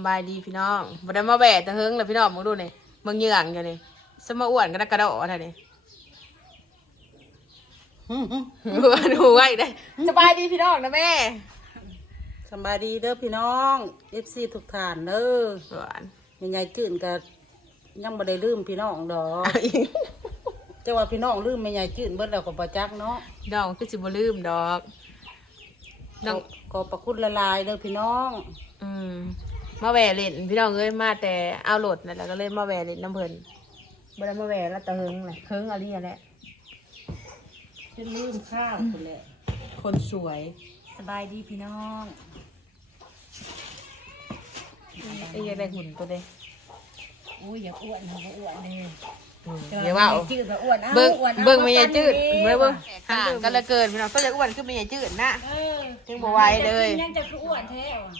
ำบายดีพี่น้องบ่ได้มาแบะแต่เฮิงเลยพี่น้องมึงดูนี่มึงเหยื่องอยู่นี่สมาอ้วนกันกระโดดอะไรนี่อ้วนหูไว้ได้สบายดีพี่น้องนะแม่สำบายดีเด้อพี่น้องเอฟซีทุกท่านเด้อหวานยังไงจื่นก็ยังบ่ได้ลืมพี่น้องดอกแต่ว่าพี่น้องลืมแม่ใหญ่จื่นเบิดแล้วก็บ่จักเนาะพี่น้องคือสิบ่ลืมดอกน้องก็ประคุณละลายเด้อพี่น้อง อืม มาแหวะเล่นพี่น้องเอ้ยมาแต่เอาโหลดนั่นแหละก็เลยมาแหวะเล่นน้ำเพลินบ่ได้มาแหวะแล้วแต่เฮิงแหละเฮิงอะไรนี่แหละฉันลืมข้าวคนแหละคนสวยสบายดีพี่น้องไอ้ยังได้หุ่นตัวเด้อุ้ยอย่าอ้วนนะอย่าอ้วนเลยเดี๋ยวว่าจืดแบบอ้วนอ้าเบิ่งอ้วนอาเบิ่งไม่ใหญ่จืดเบิ่เบิ่งงเบิ่งห่างกันเหละเกินพี่น้องก็จะอ้วนขึ้นไม่ใหญ่จืดนะเออจึงบ่ไหวเลยยังจะคืออ้วนแท้ว่ะ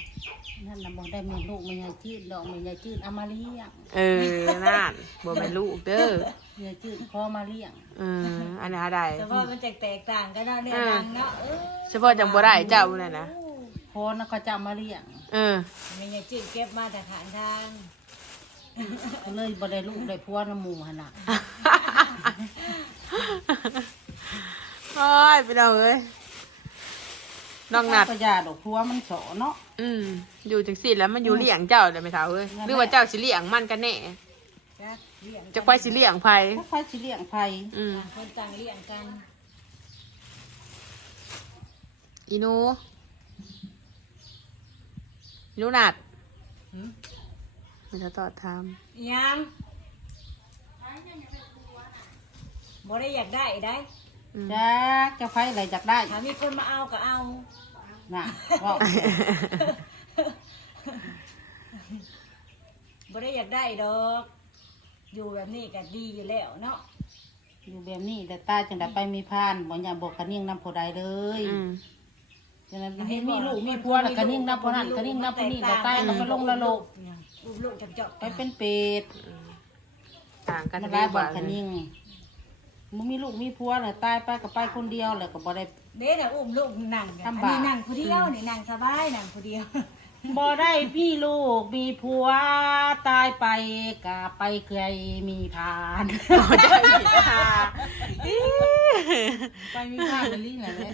นั่นน่ะบ่ได้มีลูกแม่ใหญ่จื่นดอกแม่ใหญ่จื่นเอามาเลี้ยงเออนั่นบ่แม่นลูกเด้อแม่ใหญ่จื่นขอมาเลี้ยงเอออันนี้หาได้แต่ว่ามันจะแตกต่างกันเนาะเนี่ยดังเนาะเออเฉพาะจังบ่ได้เจ้านั่นนะพอนะเขาจะเอามาเลี้ยงเออมันยังจืดเก็บมาแต่ขานทางก็เลยบ่ได้ลูกได้ผัวน้ำหมู่หั่นน่ะโอ้ยพี่น้องเอ้ย น้องนัดก็ยาดอกผัวมันสอเนาะอืมอยู่จังซี่แล้วมันอยู่เลี้ยงเจ้าได้ไหมเท่าเอ้ยหรือว่าเจ้าสิเลี้ยงมันกันแน่จ้ะเลี้ยงจะควายสิเลี้ยงไผถ้าใครสิเลี้ยงไผอืมต่างคนต่างเลี้ยงกันอีหนูอีหนูนัดมันจะตอดทำยังบ่ได้อยากได้ได้อืม จักจะไผอะไรจักได้ถ้ามีคนมาเอาก็เอาน่ะเว่าบ่ได้อยากได้ดอก อยู่แบบนี้ก็ดีอยู่แล้วเนาะอยู่แบบนี้แต่ตายจังได้ไปมีพานบ่อย่าบอกกระนิ่งน้ำผู้ใดเลยอืมฉะนั้นมีมีลูกมีผัวแล้วกระนิ่งน้ำผู้นั้นกระนิ่งน้ำผู้นี้แต่ตายก็ไปลงละโลกรูปโลกจับจอบไปเป็นเป็ดต่างกันมันเรีได้ยกบอว่ากกระนิ่ง มึงมีลูกมีผัวแล้วตายไปก็ไปคนเดียวแล้วก็บ่ได้ เด้น่ะอุ้มลูกนั่งกันอันลำบาก นี้นั่งผู้เดียวนี่นั่งสบายนั่งผู้เดียว บ่ได้พี่ลูกมีผัวตายไปก็ไปเคยมีพานอ๋อใช่ผิดค่ะไปมีพานเลยลี่แหละเลย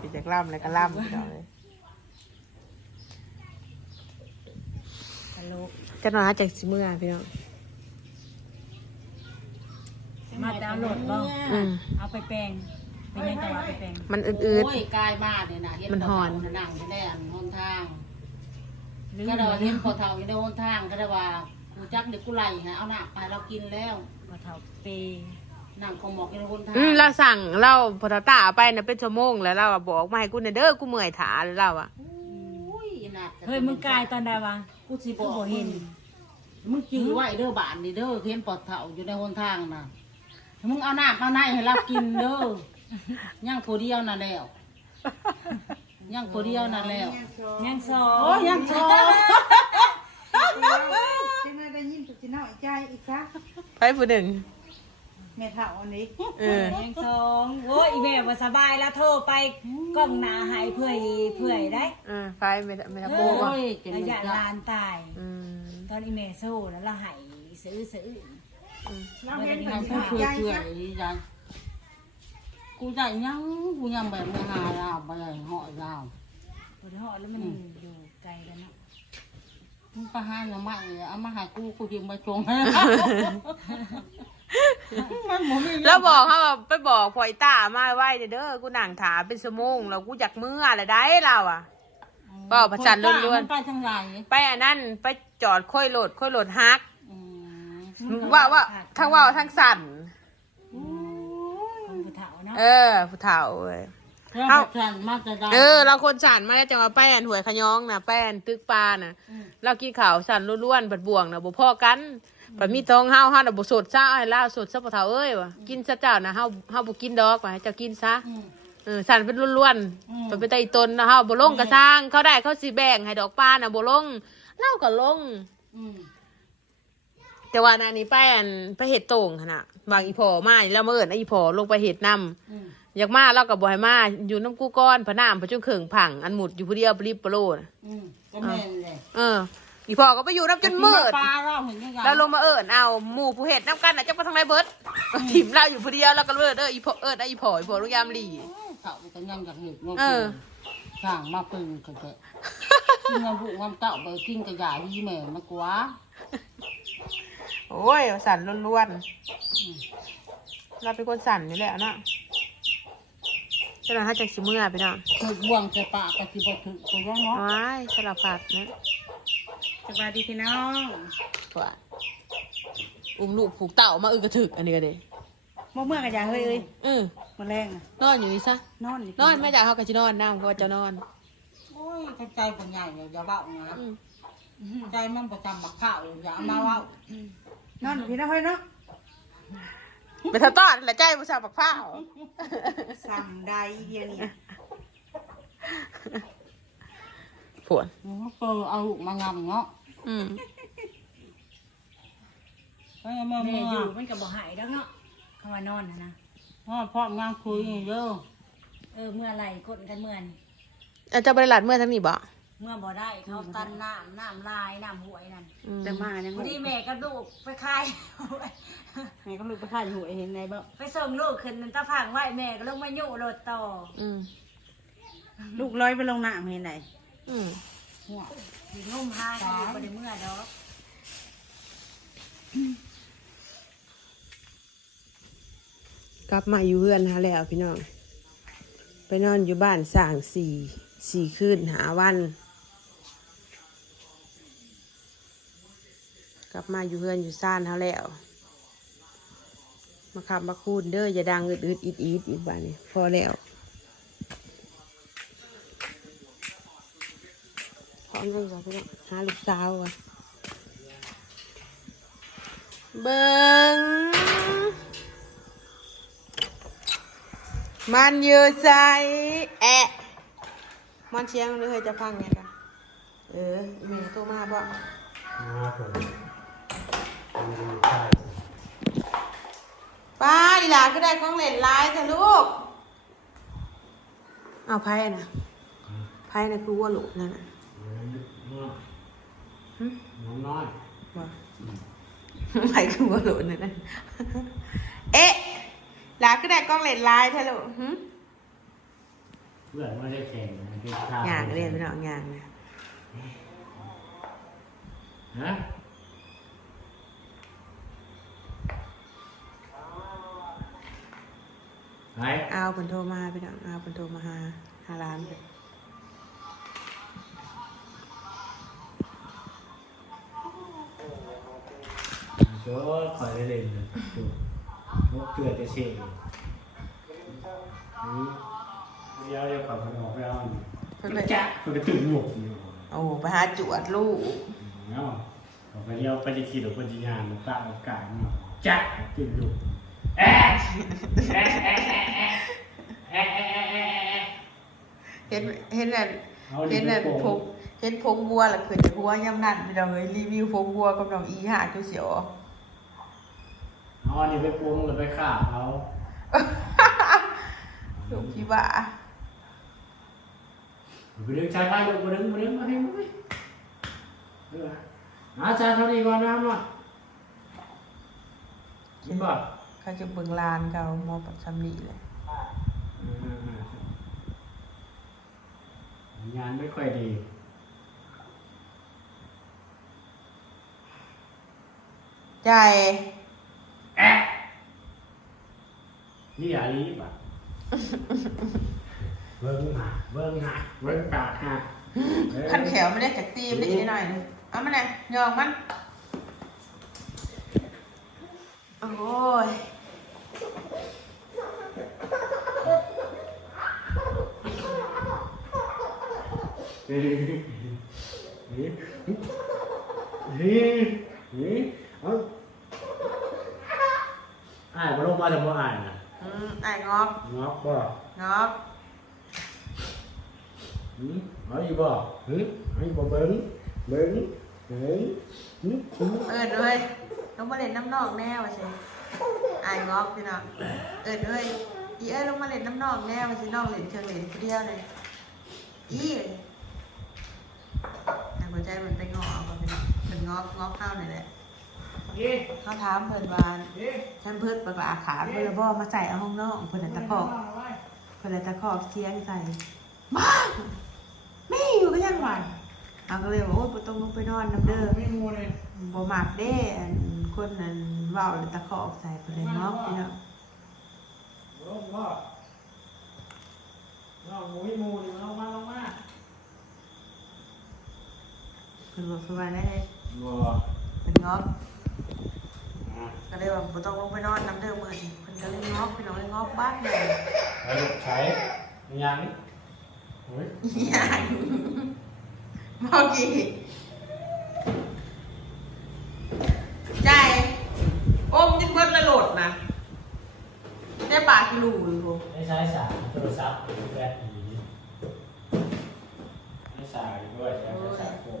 ผิดจากล่ำเลยก็ล่ำพี่น้องเลยตลกจะนอนหาจากสิเมื่อพี่น้อง มาแต่เอา โหลดบ่อืมเอาไปแปลงเป็นยังจะว่าไปแปลงมันอืด โอ้ยกายมาเนี่ยนะเห็มันหอนพเฒ่านั่งอยู่ในอันหนทางลืมก็แล้เดาวเห็นพอเท่าอยู่ในหนทางก็ได้ว่ากูจักเด็กกูไล่ฮะเอาหนักไปเรากินแล้วบ่เฒ่าเปนั่งคอหมอกอยู่ในหนทางอืมเราสั่งเราพอตาตาไปนะเป็นชั่วโมงแล้วเราอะบอกมาให้กูเนี่ยเด้อกูเมื่อยขาแล้วเราอะอุ้ยหนักเฮ้ยมึงกายตอนใดวะกูสิกูบ่เห็นมึงจื้อไว้เด้อบานนี่เด้อเห็นปอดเท่าอยู่ในหนทางน่ะ มึงเอาน้ำเอาในให้เรากินเด้อย่างผู้เดียวน่ะแล้วย่างผู้เดียวน่ะแล้วยังสอโอ้ยงย่างชอจะมาได้ยินตุจิน้อยใจอีกซะไปผู้หนึ่งแม่เฒ่าอันนี้เออยังสองโอ้ยอีแม่บ่สบายแล้วโทรไปกล้องหน้าหายเพื่อยเพื่อยได้เออไปไม่ไม่เอทำโบ้อว่ะระยะลานตาย อืมตอนอีเมโซ่แล้วเราใหายซื้อซื้อ เราเห็นยัตุงจิเพื่น้ออยเพื่อใจเพื่อซะยังกูได้ยังกูยังแบบไม่หาลาวไปเหาะลาวบนหอแล้วมันอยู่ไกลกันเนาะมึงไปหาหน่อไม้เอามาหากูกูยิงมาจงมันหมดแล้วบอกเขาว่าไปบอกพอยตามาไว้เด้อกูนั่งถาเป็นชั่วโมงแล้วกูอยากเมื่ออะไรได้เราอะบอกประจันล้วนไปทางไหนๆไปอันนั้นไปจอดค่อยโหลดค่อยโหลดฮักอืม ว่าว่าทั้งว่าทั้งสั่นคนผู้เฒ่าเนาะเออผู้เฒ่าเว้ย เอาฉันมาจะได้เออ เราคนสั่นมาแล้วจังว่าแป้นหวยขยองนะแป้นตึกปลานะเรากินข่าวสั่นล้วนๆบัดบ่วงนะบ่พอกันบัดมีทองเฮาเฮาน่ะบ่สดซะให้ล่าสดซะบ่เฒ่าเอ้ยวะกินซะเจ้านะเฮาเฮาบ่กินดอกว่าให้เจ้ากินซะ อืม เออสั่นเป็นล้วนอืมๆไปไปไต่ตนนะเฮาบ่ลงก็สร้าง เขาได้เขาสิแบ่งให้ดอกปลาน่ะบ่ลงเล่าก็ลง อืม แต่ว่านานี้แป้นไปเฮ็ดโต่งหั่นน่ะบางอีพ่อมานี่แล้วมาเอิ้นไอ้อีพ่อลงไปเฮ็ดนํอืมอยากมาเราก็บ่ให้มาอยู่น้ำกูก้อนพะน้ำพะจุงเข่งผังอันหมุดอยู่ผู้เดียวปริบปะโลน่ะอืมก็แม่นเลยเออ อีพ่อก็ไปอยู่น้ำจนมืด ปลาเราเห็นยังไงแล้วลงมาเอิญเอาหมู่ผู้เห็ดน้ำกันน่ะจักไปทางไหนเบิดถิ่มเราอยู่ผู้เดียวแล้วก็เลิศเอออีพ่อเอิญไอ้อีพ่ออีพ่อลูกยามหลี เขาก็ยังอยากเห็นว่าเออ สร้างมาปึงก็จะกินน้ำบุน้ำเต่าไปกินกระยาที่แม่มากกว่า โอ้ยสั่นล้วนๆเราเป็นคนสั่นนี่แหละเนาะเจ้าหน้าที่จักสิเมื่อไปเนาะถึกบ่วงใส่ปากก็สิบ่ถึกก็ยังเนาะว้ายสลับผัดนะสบายดีพี่น้องว่าอุ้มลูกผูกเต่ามาอึกระถึกอันนี้ก็เด้บ่เมื่อกันอย่าเฮ้ยเอ้ยเออมาแรงน่ะนอนอยู่นี่ซะนอนนี่นอนไม่จ่ายเขาก็จะนอนน้ำเพราะว่าจะนอนโอ้ยเข้าใจปัญญาอย่าอย่าเว้านะอืมใจมันประจำบักข้าวอย่าเอามาเว้า นอนพี่น้องเฮ้ยเนาะไปทำต้อนแหละใจภาษาปักผ้าวซ้ำใดเดียวนี่ปวดเปิดเอาลูกมางำเนาะอืมเอ้ยแม่แม่เมื่อยู่อมันก็บ่หายดอกเนาะคำว่านอนนะนะพ่อพ่องานคุยเยอะเออเมื่อไหร่กดกันเมื่อนอาจจะบริลัดเมื่อทั้งนี้บ่ เมื่อบ่ได้เขาตันน้ำน้ำลายน้ำหวยนั่นอืมแต่มายังพอดีแม่กับลูกไปคายแม่ก็ลูกไปค่ายหัวเห็นไงบ่ไปส่งลูกขึ้นตะพังไหวแม่ก็ลงมาโยรถต่ออืมลูกร้อยไปลงน้ำเห็นไหนอืมหัวถึงนุ่มหากันอยู่บ่ได้เมื่อดอกกลับมาอยู่เพื่อนหาแล้วพี่น้อง ไปนอนอยู่บ้านสร้างสี่สี่คืนหาวัน กลับมาอยู่เพื่อนอยู่ซ่านหาแล้วมาขับมาคูนเด้ออย่าดังอึดอึดอิดอิดอีกบ้านนี้พอแล้วพร้อมยังจ้ะพี่น้องหาลูกสาวอะเบิ้งมันอยู่ใจแอะมันเชียงหรือเคยจะพังไงกันเอออีเมย์โทรมาบ่มาผมมันอยู่ใต้ ป้าดีหลาก็ได้ของเล่นหลายจ้ะลูก เอาไพ่นะไพ่นะคือวัวลูกนั่นน่ะหึน้องน้อยบ่ไพ่คือวัวลูกนั่นน่ะเอ๊ะหลาก็ได้กล้องเล่นหลายเธอลูกหึเพื่อนไม่ได้แข่งนะเป็นข้าวงานเรียนไปเนาะงานนะฮะ ไปเอาเพิ่นโทรมาพี่น้องเอาเพิ่นโทรมาหาหาร้านเพิ่นโซ่คอยได้เล่นเลยดูนกเตือนจะเชี่ยนี่เดี๋ยวเดี๋ยวขอขนมไปเอาหน่อยเพิ่นไปจ้ะเพิ่นก็ตื่นหมวกอยู่โอ้ไปหาจวดลูกเนาะขอไปเดียวไปจะขี่หรือไปจะยานมันตาอากาศเนาะจ้ะตื่นอยู่แอะแอะแอะแอะแอะแอะแอะแอะเห็นเห็นนั่นเอาเห็นนั่นดิพงเห็นพงบัวแล้วคือจะบัวยำนั่นพี่น้องเอ้ยรีวิวพงบัวกับน้องอีหาจุเสียวเอาอันนี้ไปปรุงหรือไปขาบเอาลูกพี่ว่าไปดึงชายไปดึงมาดึงมาดึงมาดึงมาดึงเอออาจารย์เท่านี้ก่อนนะหน่อยกินบ่ เขาจะเบิ่งลานเขามอปัดซำลีเลยงานไม่ค่อยดีใจแอะนี่อะไรบ่ะเบิ้งหาเบิ้งหาเบิ้งปากหาขันแขวไม่ได้จากตีมได้อีกหน่อยนึงเอามาไหนอยยองมัน โอ้ย อาอ่านมาลงมาจากบ่อ่านนะอืมไอ้งอกงอกบ่งอกหืมเอาอีบ่หืมเอาอีบ่เบิ้งเบิ้งเบิ้งหืมเอิดเลยต้องมาเล่นน้ำนอกแน่วะสิไอ้งอกพี่น้องเอิดเลยอีเอ้ยลงมาเล่นน้ำนองแน่มาสิน้องเล่นเครื่องเล่นคนเดียวเลยอีแต่หัวใจมันไปงอเอาก่อนเป็นเป็นงองอเข้าหน่อยแหละเอ๊ะเขาถามเพิ่นวานเอ๊ะฉันเพิ่นปากอาขาเพิ่นเลยบ่มาใส่เอาห้องนอกเพิ่นน่ะตะคอกเพิ่นเลยตะคอกเสียงใส่บ้าไม่อยู่ก็ยังหวาน เอาก็เลยบอกโอ้ยบ่ต้องลงไปนอนน้ำเด้อไม่มูเลยบ่มักเด้อันคนนั้นเว้าแล้วตะคอกใส่เพิ่นเลยงอกพี่น้องลงว่าลองหมูให้หมูดิลงมาลงมาเพิ่นบอกเพิ่นว่าได้บัวเพิ่นงอกอะก็เลยว่าบ่ต้องลงไปนอนน้ำเด้อมื้อนี้เพิ่นก็เลยงอกพี่น้องเลยงอกบ้านเลยไปลูกใช้ยังเฮ้ยอีหยัง เมื่อกี้ใจโอ้มนยังเบิดละโหลดนะได้ปากกิลูอยู่บ่ไม่ใช้สายโทรศัพท์แบตอีไม่สายด้วยใช้สายโค้ง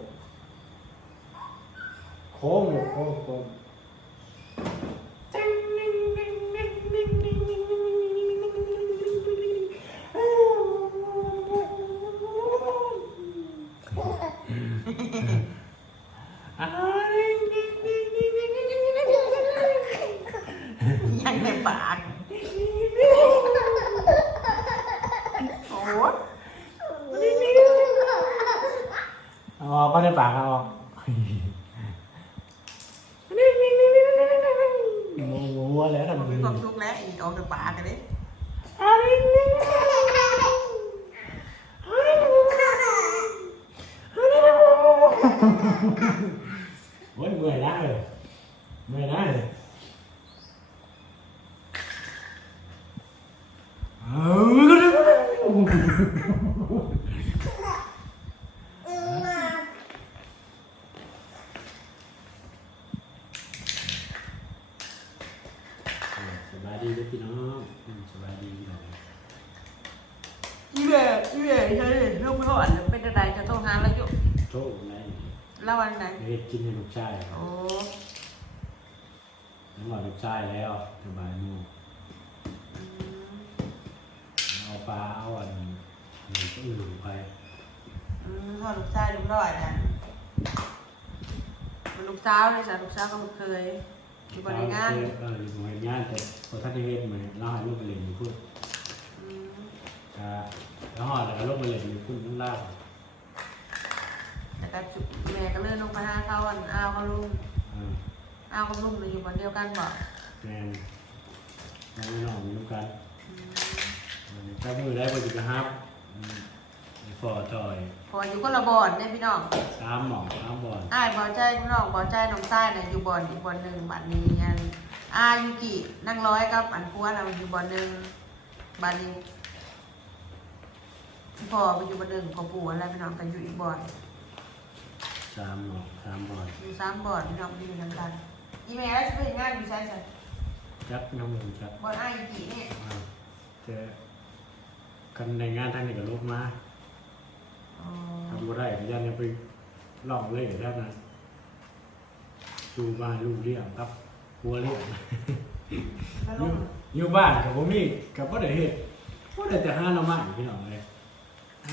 โค้งโค้งโค้งยังในปากโอ้โห เอาออกก็ได้ปากเอาออกโอ้โห แล้วทำมีไมความทุกข์แล้วอีกออกจากป่ากกันเลย โอ้ยเมื่อยนะเลยเมื่อยนะเลยเอาสบาย ดีด้วยพี่น้องอืมสบายดีพี่น้องอีเว่อีเว่ใช่ลูกพ่ออันเป็นอะไรจะโทรหาแล้วอยู่โชคอะไรเล่าวันไหนเฮ็ดกินให้ลูกชายครับโอ้น้ำหวานลูกชายแล้วสบายนู่นเอาปลาเอาอันนี้ก็อื่นไปอืมพ่อลูกชายลูกร้อยนะเป็นลูกสาวเลยจ้ะลูกสาวก็เคย อยู่บริงานเอออยู่บริงานแต่พอท่านได้เฮ็ดเหมือนเราให้ลูกไปเรียนอยู่พุ่นอืมอ่าแล้วห่อแล้วก็ลูกไปเรียนอยู่พุ่นนั่นล่างแต่ก็จุแม่ก็เลยลงไปหาเขาอันอ้าวเขาลุงอ่าอ้าวกับลุงเลยอยู่บ้านเดียวกันบ่แมนน้องไม่น้องอยู่กันอืมถ้ามือได้พอจะครับอืม ฟอจอยพออยู่ก็ละบ่อนเนี่ยพี่น้องสามหมองสามบอลอ้ายบ่ใจพี่น้องบ่ใจน้องชายน่ะอยู่บ่อนอีกบ่อนหนึงบัดนี้อันอายุกินั่งร้อยกับ อันพัวน่ะอยู่บ่อนหนึงบัดนี้พ่อไปอยู่บ่อนหนึงพ่อปู่อะไรพี่น้องก็อยู่อีกบ่อนสามหมองสามบอลอยู่สามบ่อนพี่น้องอยู่นำกันอีแม่แล้วสิไปเฮ็ดงานอยู่ไสซั่นจักน้ำมันจักบ่อนอ้ายยุกิเนี่ยอ่าเจอกันในงานทางนี้กับลูกมาอ๋อ ทำบ่ได้ก็ยันยังไปลองเลยแทบนะดูบ้านลูกเลี้ยงครับหัวเลี้ยงแล้วอลูยู่กอยู่บ้านกับผมมีกับบ่ได้เฮ็ดบ่ได้แต่หาหน่อไม้พี่น้องเลย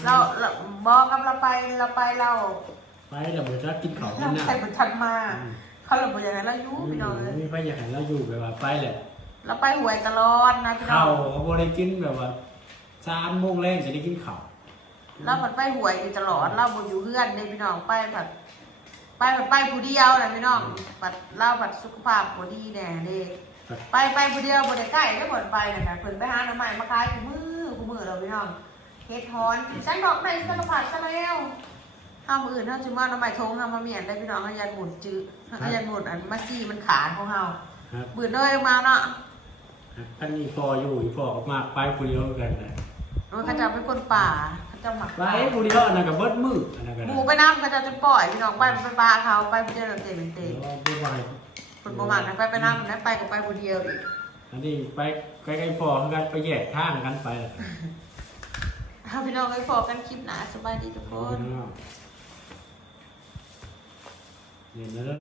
เราเราบอกกับเราไปเราไปเราไปแล้วบ่จักกินข้าวกิเรานน้ำใส่บุญทันมาเขาเราบอกอย่างนั้นเราอยู่พี่น้องเลยมีพยาหันเราอยู่แบบว่าไปแหละเราไปหวยตลอดนะพี่น้ข้าอวงก็บ่ได้กินแบบว่าสามโมงแรงจะได้กินข้าว เราผัดไปหวยอยู่ตลอดเราบนอยู่เพื่อนเลยพี่น้องไปผัดไปผัดไปผู้เดียวนะพี่น้องผัดเราผัดสุขภาพผู้ดีแน่เด็กไปไปผู้เดียวบนใกล้ก็บ่นไปนะนะเพิ่นไปหาหน่อไม้มาขายกูมือกูมือเราพี่น้องเฮ็ดฮอนฉันดอกไม้สารพัดซะแล้วห้ามออื่นห้ามจุมาหน่อไม้ทงห้ามมาเมียนได้พี่น้องเขายันหมุนจื้อเขายันหมุนอันมาซี่มันขาดของเฮาครับบืนเลยมาเนาะท่านมีพออยู่อีพอก็มากไปผู้เดียวกันนะโอ้ยเขาจะเป็นคนป่า เขาจะหมักไปผู้เดียวอันนั้นก็เบิดมืออันนั้นก็หได้มูไปน้ำเขาจะจะปล่อยพี่น้องไปไปปลาเขาไปผู้เดียวเตะเป็นเตะแล้วบ่ไหวคนบ่มักนะไปไปน้ำนะไปก็ไปผู้เดียวอีกอันนี้ไปใกล้ๆพอคือกันไปแยกทางกันไปแล้วกันเอาพี่น้องไปพอกันคลิปหนาสบายดีทุกคนเนี่ยนะ